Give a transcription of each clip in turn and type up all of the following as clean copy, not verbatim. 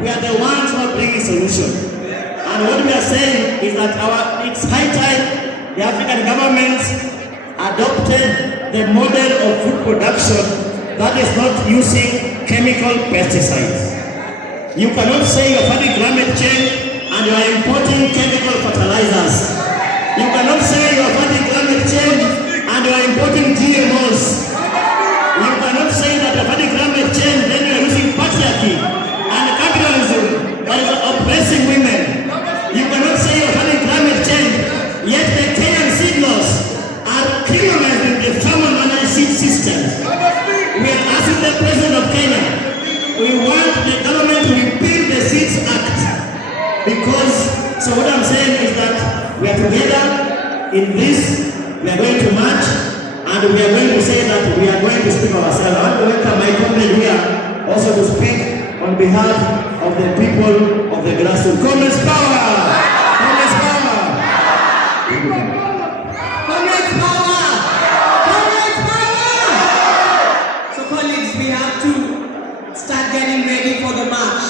we are the ones who are bringing solution. And what we are saying is that it's high time the African governments adopted the model of food production that is not using chemical pesticides. You cannot say you're fighting climate change and you are importing chemical fertilizers. You cannot say you are fighting climate change and you are importing GMOs. You cannot say that you are fighting climate change then you are using patriarchy and capitalism that is oppressing women. You cannot say you are fighting climate change, yet the Kenyan seed laws are criminalizing the farmer managed seed systems. We are asking the President of Kenya, we want the government to repeal the Seeds Act because, so what I'm saying is that we are together in this, we are going to march and we are going to say that we are going to speak ourselves. I want to welcome my comrade here also to speak on behalf of the people of the grassroots. Comrades power! Comrades power! Comrades power! Comrades power! So colleagues, we have to start getting ready for the march.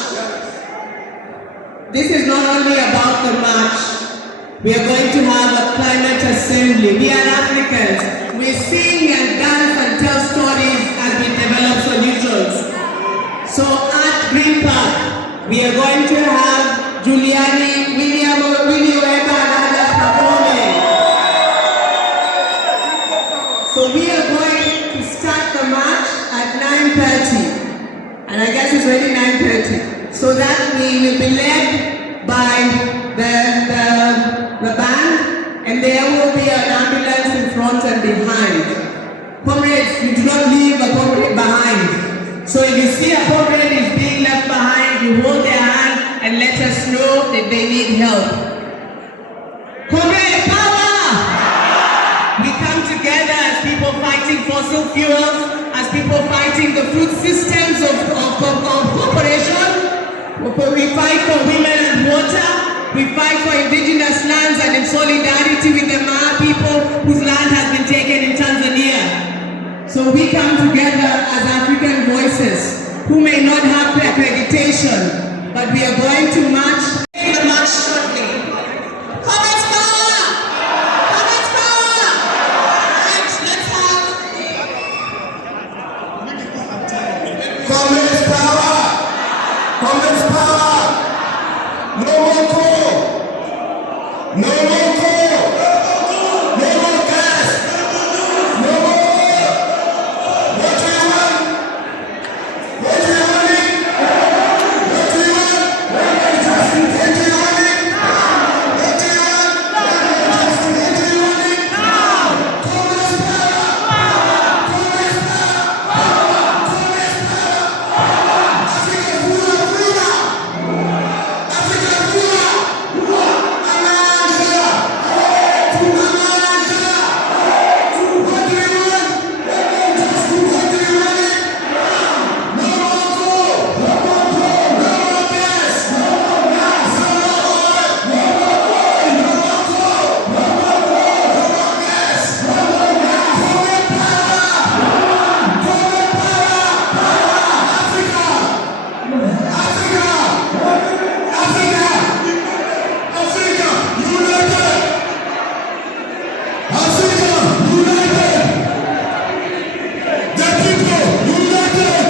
This is not only about the march. We are going to have a climate assembly. We are Africans. We sing and dance and tell stories as we develop solutions. So at Green Park, we are going to have Giuliani, Winnie Weba and others performing. So we are going to start the march at 9:30. And I guess it's already 9:30. So that we will be led by the band, and there will be an ambulance in front and behind. Comrades, you do not leave a comrade behind. So if you see a comrade is being left behind, you hold their hand and let us know that they need help. Comrade power! We come together as people fighting fossil fuels, as people fighting the food systems of corporation. We fight for women and water. We fight for indigenous lands and in solidarity with the Maa people whose land has been taken in Tanzania. So we come together as African voices who may not have the accreditation, but we are going to march. The march shortly. Comrades power! Comrades power! Right, let's have Comrades power! Comrades power! No more coal! No more coal! No more gas! No more oil! What do you want? What do you want it? What do you want? What do you want it? What do you want? What do you want it? Comrades power! Comrades power! Comrades power! Africa Fula Fula! Africa Fula! Amanja! Amanja! What do you want? What do you want it? No more coal! No more coal! No more gas! No more gas! No more oil! No more oil! No more coal! No more coal! No more gas! No more gas! Comrade power! Comrade power! Africa! Africa! Africa! Africa! United! Africa! United! The people united!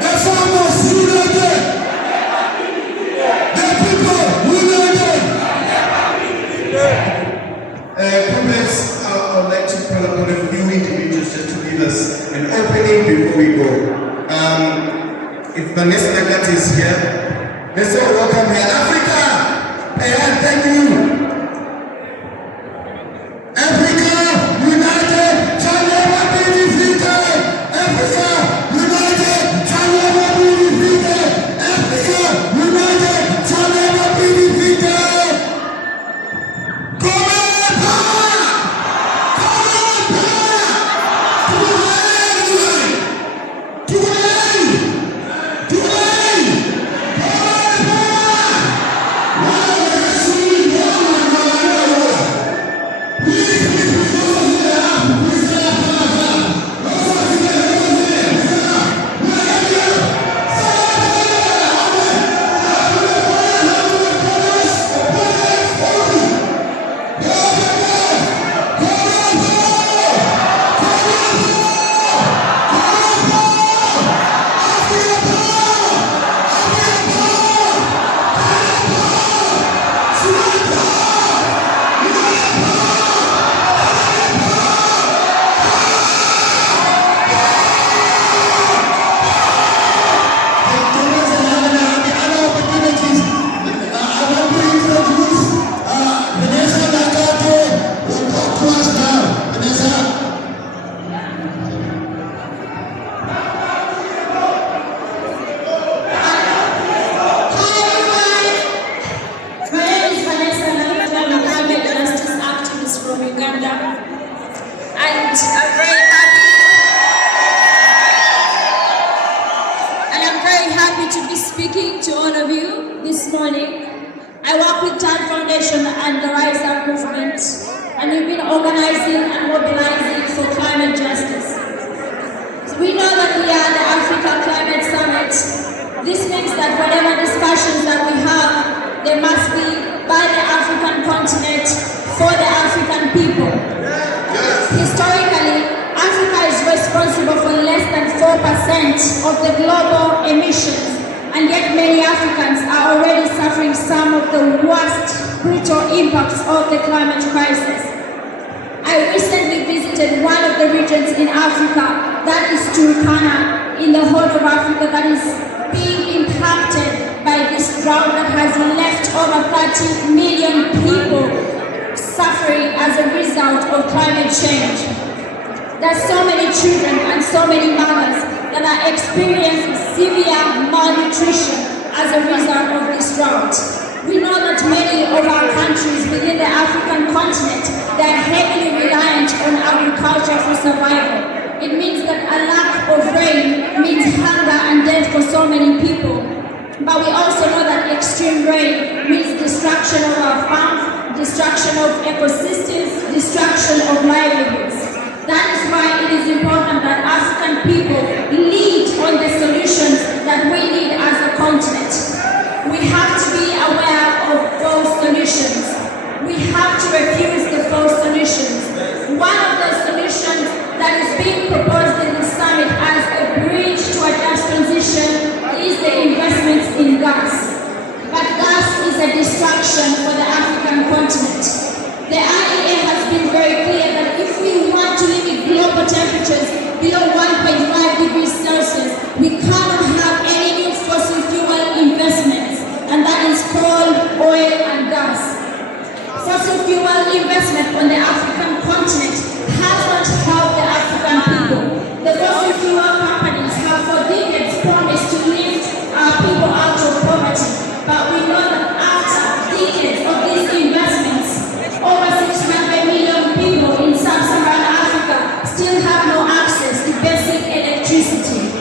The farmers united! The people united! Comrades, I would like to call upon a few individuals just to give us an opening before we go. If Vanessa Nagat is here, let's all welcome her. Africa! Thank you! Africa united shall never be defeated! Africa united shall never be defeated! Africa united shall never be defeated! Comrade power! Comrade power! To the end! To the end! Comrade power! very happy to be speaking to all of you this morning. I work with TAN Foundation and the Rise Up movement, and we've been organizing and mobilizing for climate justice. So we know that we are the Africa Climate Summit. This means that whatever discussions that we have, they must be by the African continent for the African people. Historically, Africa is responsible for less than 4% of the global emissions, and yet many Africans are already suffering some of the worst brutal impacts of the climate crisis. I recently visited one of the regions in Africa, that is Turkana, in the Horn of Africa, that is being impacted by this drought that has left over 30 million people suffering as a result of climate change. There's so many children and so many mothers that are experiencing severe malnutrition as a result of this drought. We know that many of our countries within the African continent, they are heavily reliant on agriculture for survival. It means that a lack of rain means hunger and death for so many people. But we also know that extreme rain means destruction of our farms, destruction of ecosystems, destruction of livelihoods. That is why it is important that African people lead on the solutions that we need as a continent. We have to be aware of false solutions. We have to refuse the false solutions. One of the solutions that is being proposed in the summit as a bridge to a just transition is the investments in gas. But gas is a distraction for the African continent. The IEA has been very clear that if we want to limit global temperatures below 1.5 degrees Celsius, we cannot have any new fossil fuel investments, and that is coal, oil, and gas. Fossil fuel investment on the African continent has not helped the African people. The fossil fuel companies have for decades promised to lift our people out of poverty, but we know that after decades of these investments, over 600 million people in sub-Saharan Africa still have no access to basic electricity.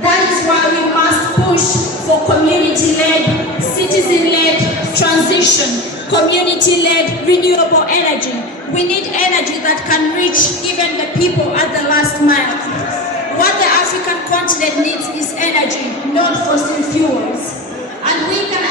That is why we must push for community-led, citizen-led transition, community-led renewable energy. We need energy that can reach even the people at the last mile. What the African continent needs is energy, not fossil fuels. And we can